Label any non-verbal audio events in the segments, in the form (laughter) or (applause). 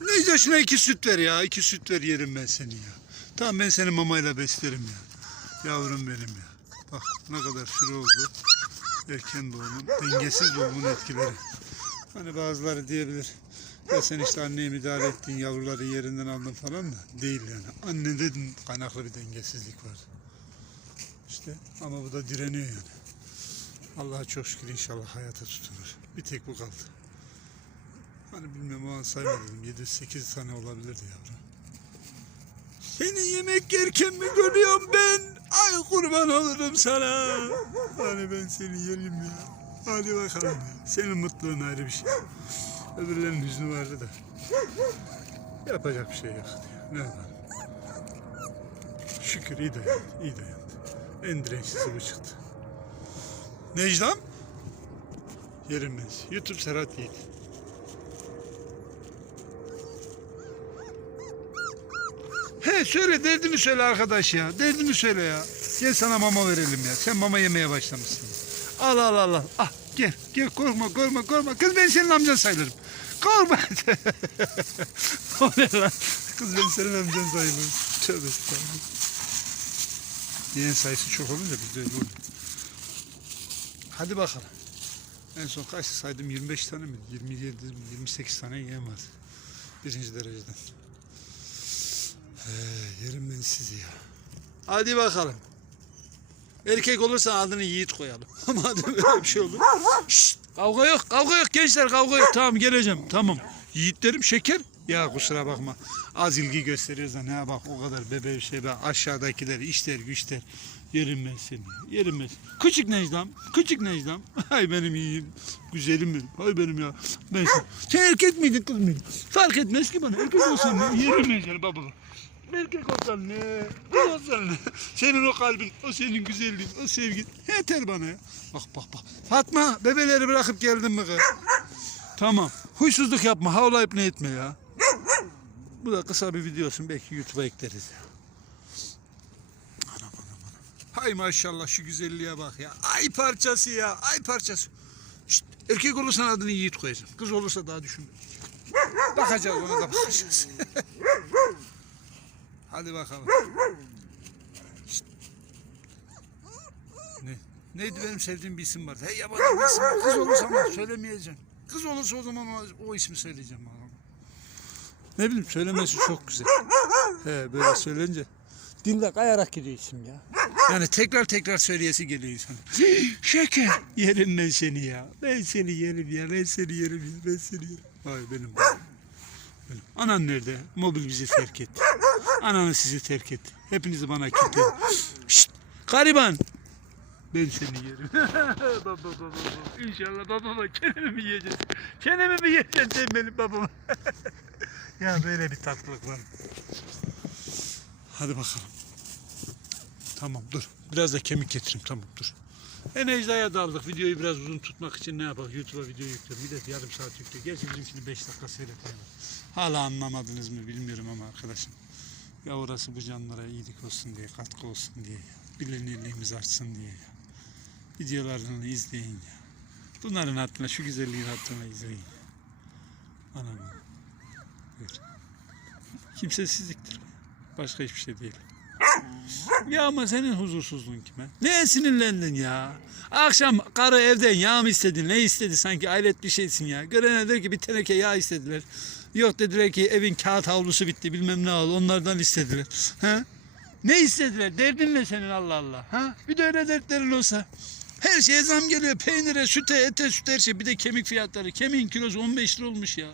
Necla şuna iki süt ver ya. iki süt ver yerim ben seni ya. Tamam ben seni mamayla beslerim ya. Yavrum benim ya. Bak ne kadar süre oldu. Erken doğumun, dengesiz doğumun etkileri. Hani bazıları diyebilir. Ya sen işte anneye müdahale ettin, yavruları yerinden aldın falan da değil yani. Annede kaynaklı bir dengesizlik var. İşte ama bu da direniyor yani. Allah'a çok şükür inşallah hayata tutunur. Bir tek bu kaldı. Hani bilmem o an saymadım. 7-8 tane olabilirdi yavrum. Seni yemek yerken mi görüyorum ben? Ay kurban olurum sana. Hani ben seni yerim ya. Hadi bakalım. Senin mutluluğun ayrı bir şey. Öbürlerinin hüznü vardı da. Yapacak bir şey yok. Ne yapalım? Şükür iyi dayandı. iyi dayandı. En dirençlisi bu çıktı. Necdam? Yerim ben. YouTube Serhat Yiğit. He söyle derdini söyle arkadaş ya. Derdini söyle ya. Gel sana mama verelim ya. Sen mama yemeye başlamışsın. Al al al al. Ah gel gel korkma korkma korkma. Kız ben senin amcan sayılırım. Korkma. (laughs) o ne lan? Kız ben senin amcan sayılırım. Tövbe estağfurullah. Yeğen sayısı çok olunca bizde öyle oluyor. Hadi bakalım. En son kaç saydım 25 tane mi? 27 mi? 28 tane yeğen. Birinci dereceden. He, yerim ben sizi ya. Hadi bakalım. Erkek olursa adını Yiğit koyalım. (laughs) Madem öyle bir şey olur. Şşt, kavga yok, kavga yok gençler, kavga yok. Tamam geleceğim, tamam. Yiğit derim şeker. Ya kusura bakma. Az ilgi gösteriyoruz da ne bak o kadar bebe şey be aşağıdakiler işler güçler. Yerim ben seni. Yerim ben seni. Küçük Necdam. Küçük Necdam. (laughs) Ay benim iyiyim. Güzelim benim. Ay benim ya. Ben sen. Sen erkek miydin kız mıydın? Fark etmez ki bana. Erkek olsan ne? Yerim ben seni baba. Erkek olsan ne? Kız olsan ne? Senin o kalbin, o senin güzelliğin, o sevgin yeter bana ya. Bak bak bak. Fatma bebeleri bırakıp geldin mi kız? Tamam. Huysuzluk yapma. Havlayıp ne etme ya. Bu da kısa bir videosun. Belki YouTube'a ekleriz ya. Anam anam anam. Hay maşallah şu güzelliğe bak ya. Ay parçası ya. Ay parçası. Şşt, erkek olursan adını Yiğit koyacaksın. Kız olursa daha düşün. Bakacağız ona da bakacağız. (laughs) Hadi bakalım. Ne? Neydi benim sevdiğim bir isim vardı. Hey yabancı bir isim. Kız olursa ama söylemeyeceğim. Kız olursa o zaman o, ismi söyleyeceğim bana. Ne bileyim söylemesi çok güzel. He böyle söyleyince dille kayarak gidiyor isim ya. Yani tekrar tekrar söyleyesi geliyor insan. Şeker yerim ben seni ya. Ben seni yerim ya. Ben seni yerim ya. Ben seni yerim. Vay benim. benim. Anan nerede? Mobil bizi terk etti. Ananı sizi terk etti. Hepinizi bana kilitledi. Şşt! Gariban! Ben seni yerim. (laughs) baba baba baba. İnşallah babama çenemi mi yiyeceksin? Çenemi mi yiyeceksin sen benim babama? (laughs) ya böyle bir tatlılık var. Hadi bakalım. Tamam dur. Biraz da kemik getireyim tamam dur. En ecdaya daldık. Videoyu biraz uzun tutmak için ne yapalım? YouTube'a video yüklüyorum. Bir de yarım saat yüklüyor. Gerçi bizimkini 5 dakika seyretmeyelim. Hala anlamadınız mı bilmiyorum ama arkadaşım. Ya orası bu canlara iyilik olsun diye, katkı olsun diye. Bilinirliğimiz artsın diye. Videolarını izleyin ya. Bunların hattına, şu güzelliğin hattına izleyin. Anam. Buyur. Kimsesizliktir. Başka hiçbir şey değil. Ya ama senin huzursuzluğun kime? Neye sinirlendin ya? Akşam karı evden yağ mı istedi? Ne istedi sanki alet bir şeysin ya. Görene der ki bir teneke yağ istediler. Yok dediler ki evin kağıt havlusu bitti bilmem ne oldu onlardan istediler. Ha? Ne istediler? Derdin ne senin Allah Allah? Ha? Bir de öyle dertlerin olsa. Her şeye zam geliyor. Peynire, süte, ete, süt her şey. Bir de kemik fiyatları. Kemiğin kilosu 15 lira olmuş ya.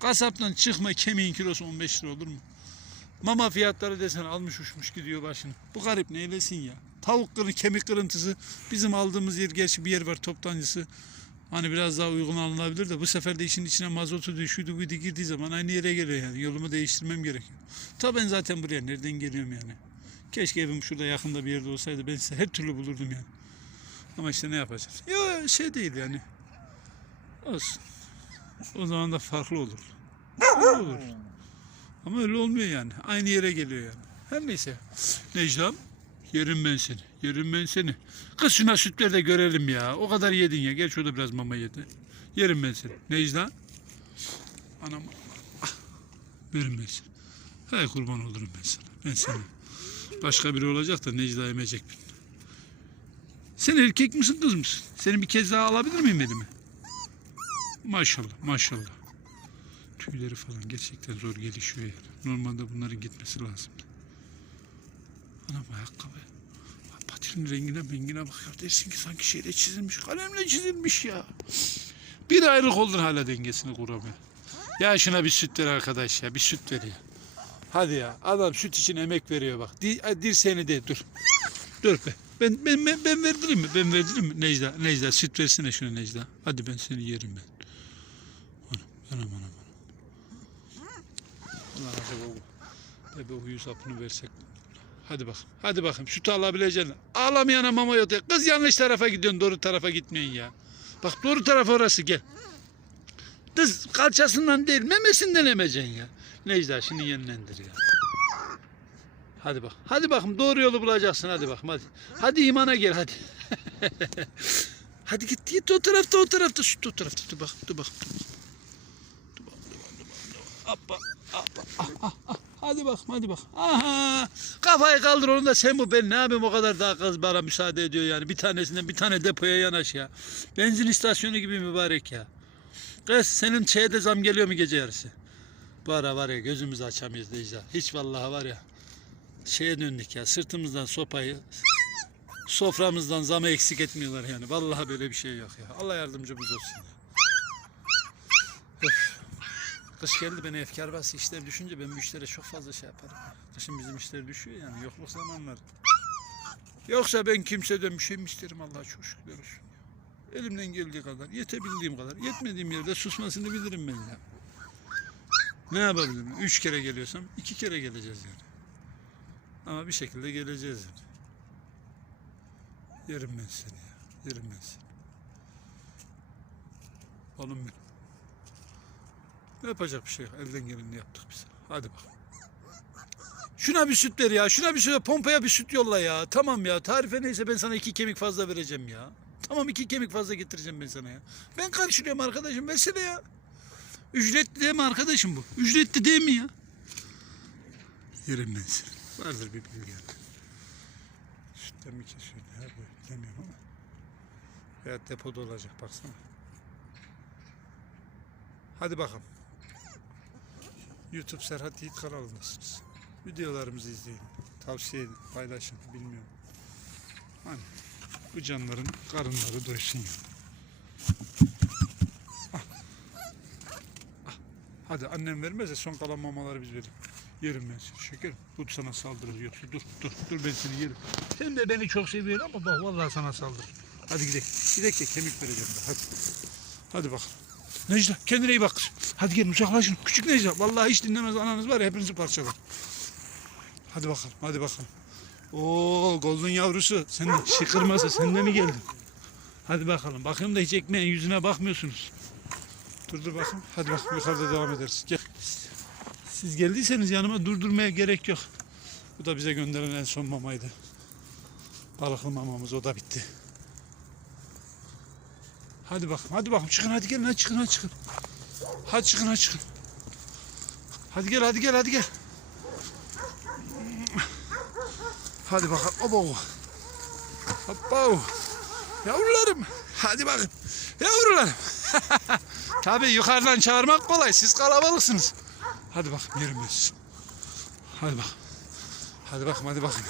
Kasaptan çıkma kemiğin kilosu 15 lira olur mu? Mama fiyatları desen almış uçmuş gidiyor başını. Bu garip neylesin ya. Tavuk kırı, kemik kırıntısı. Bizim aldığımız yer gerçi bir yer var toptancısı. Hani biraz daha uygun alınabilir de bu sefer de işin içine mazotu düşüydü buydu girdiği zaman aynı yere geliyor yani. Yolumu değiştirmem gerekiyor. Tabi ben zaten buraya nereden geliyorum yani. Keşke evim şurada yakında bir yerde olsaydı ben size her türlü bulurdum yani. Ama işte ne yapacağız? Ya şey değil yani. Olsun. O zaman da farklı olur. Olur. Ama öyle olmuyor yani. Aynı yere geliyor yani. Her neyse. Necdam yerim ben seni. Yerim ben seni. Kız şuna sütleri de görelim ya. O kadar yedin ya. Gel şurada biraz mama yedi. Yerim ben seni. Necla. Anam. Ah. Verin ben sana. Hay kurban olurum ben sana. Ben sana. Başka biri olacak da Necla emecek beni. Sen erkek misin kız mısın? Seni bir kez daha alabilir miyim elime? Maşallah maşallah. Tüyleri falan gerçekten zor gelişiyor yani. Normalde bunların gitmesi lazım. Anam ayakkabı. Patinin rengine mengine bak ya. Dersin ki sanki şeyle çizilmiş. Kalemle çizilmiş ya. Bir aylık oldun hala dengesini kuramıyor. Ya şuna bir süt ver arkadaş ya. Bir süt ver ya. Hadi ya. Adam süt için emek veriyor bak. Di, dirseğini de dur. Dur be. Ben, ben, ben, ben verdireyim mi? Ben verdireyim mi? Necda, Necda süt versene şuna Necda. Hadi ben seni yerim ben. Anam, anam, anam. Ulan acaba bu bebe huyu sapını versek. Hadi bak. Hadi bakayım. Sütü alabileceksin. Ağlamayana mama yok. Kız yanlış tarafa gidiyorsun. Doğru tarafa gitmiyorsun ya. Bak doğru taraf orası gel. Kız kalçasından değil memesinden emeceksin ya. Necda şimdi yenilendir ya. Hadi bak. Hadi bakayım doğru yolu bulacaksın hadi bakayım hadi. Hadi imana gel hadi. (laughs) hadi git git o tarafta o tarafta şu o tarafta dur bak. Dur bak. Dur bak dur bak dur bak. Dur bak. Hoppa, hoppa. Ah, ah, ah. Hadi bak hadi bak. Aha. Kafayı kaldır onu da sen bu ben ne yapayım o kadar daha kız bana müsaade ediyor yani. Bir tanesinden bir tane depoya yanaş ya. Benzin istasyonu gibi mübarek ya. Kız senin şeye zam geliyor mu gece yarısı? Bu ara var ya gözümüzü açamıyoruz Necla. Hiç vallahi var ya şeye döndük ya sırtımızdan sopayı soframızdan zamı eksik etmiyorlar yani. Vallahi böyle bir şey yok ya. Allah yardımcımız olsun ya. Kış geldi beni efkar bastı işler düşünce ben bu işlere çok fazla şey yaparım. Kışın bizim işler düşüyor yani yokluk zamanlar. Yoksa ben kimseden bir şey mi isterim Allah'a çok şükür olsun. Elimden geldiği kadar, yetebildiğim kadar, yetmediğim yerde susmasını bilirim ben ya. Ne yapabilirim? Üç kere geliyorsam iki kere geleceğiz yani. Ama bir şekilde geleceğiz yani. Yerim ben seni ya. Yerim ben seni. Oğlum benim. Ne yapacak bir şey yok. Elden geleni yaptık biz. Hadi bak. Şuna bir süt ver ya. Şuna bir süt pompaya bir süt yolla ya. Tamam ya. Tarife neyse ben sana iki kemik fazla vereceğim ya. Tamam iki kemik fazla getireceğim ben sana ya. Ben karşılıyorum arkadaşım. Versene ya. Ücretli değil mi arkadaşım bu? Ücretli değil mi ya? Yerim ben. Vardır bir bilgi. Sütten mi kesiyor? Ne yapıyor? Bilemiyorum ama. Veya depoda olacak baksana. Hadi bakalım. YouTube Serhat Yiğit kanalındasınız. Videolarımızı izleyin. Tavsiye edin, paylaşın. Bilmiyorum. Hani bu canların karınları doysun ya. Ah. Ah. Hadi annem vermezse son kalan mamaları biz verelim. Yerim ben seni şekerim. Bu sana saldırır yoksa dur dur dur ben seni yerim. Sen de beni çok seviyorsun ama bak vallahi sana saldırır. Hadi gidelim. Gidelim de kemik vereceğim. Hadi. Hadi bakalım. Necla kendine iyi bak. kızım. Hadi gelin uzaklaşın. Küçük Necla. Vallahi hiç dinlemez ananız var ya hepinizi parçalar. Hadi bakalım hadi bakalım. Oo golden yavrusu. Sen de şıkırmasa sen de mi geldin? Hadi bakalım. Bakayım da hiç ekmeğin yüzüne bakmıyorsunuz. Dur dur bakayım. Hadi bak yukarıda devam ederiz. Gel. Siz geldiyseniz yanıma durdurmaya gerek yok. Bu da bize gönderen en son mamaydı. Balıklı mamamız o da bitti. Hadi bakalım, hadi bakalım çıkın hadi gelin hadi çıkın hadi çıkın. Hadi çıkın hadi çıkın. Hadi gel hadi gel hadi gel. Hadi bakalım. Hoppa. Hoppa. Yavrularım. Hadi bakın. Yavrularım. (laughs) Tabii yukarıdan çağırmak kolay. Siz kalabalıksınız. Hadi bakın yerim ben sizi. Hadi bak. Hadi bakın hadi bakın.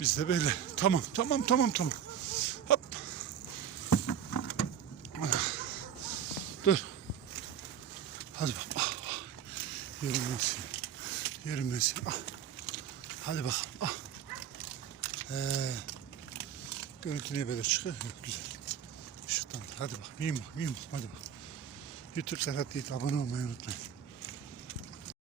Biz de böyle. Tamam tamam tamam tamam. Hop. Dur. Hadi bak. Ah, ah. Yerim ben seni. Yerim ben seni. Ah. Hadi bakalım. Ah. Ee, görüntü niye böyle çıkıyor? Yok, güzel. Işıktan. Hadi bak. Miyim bak. Miyim bak. Hadi bak. YouTube Serhat Yiğit abone olmayı unutmayın.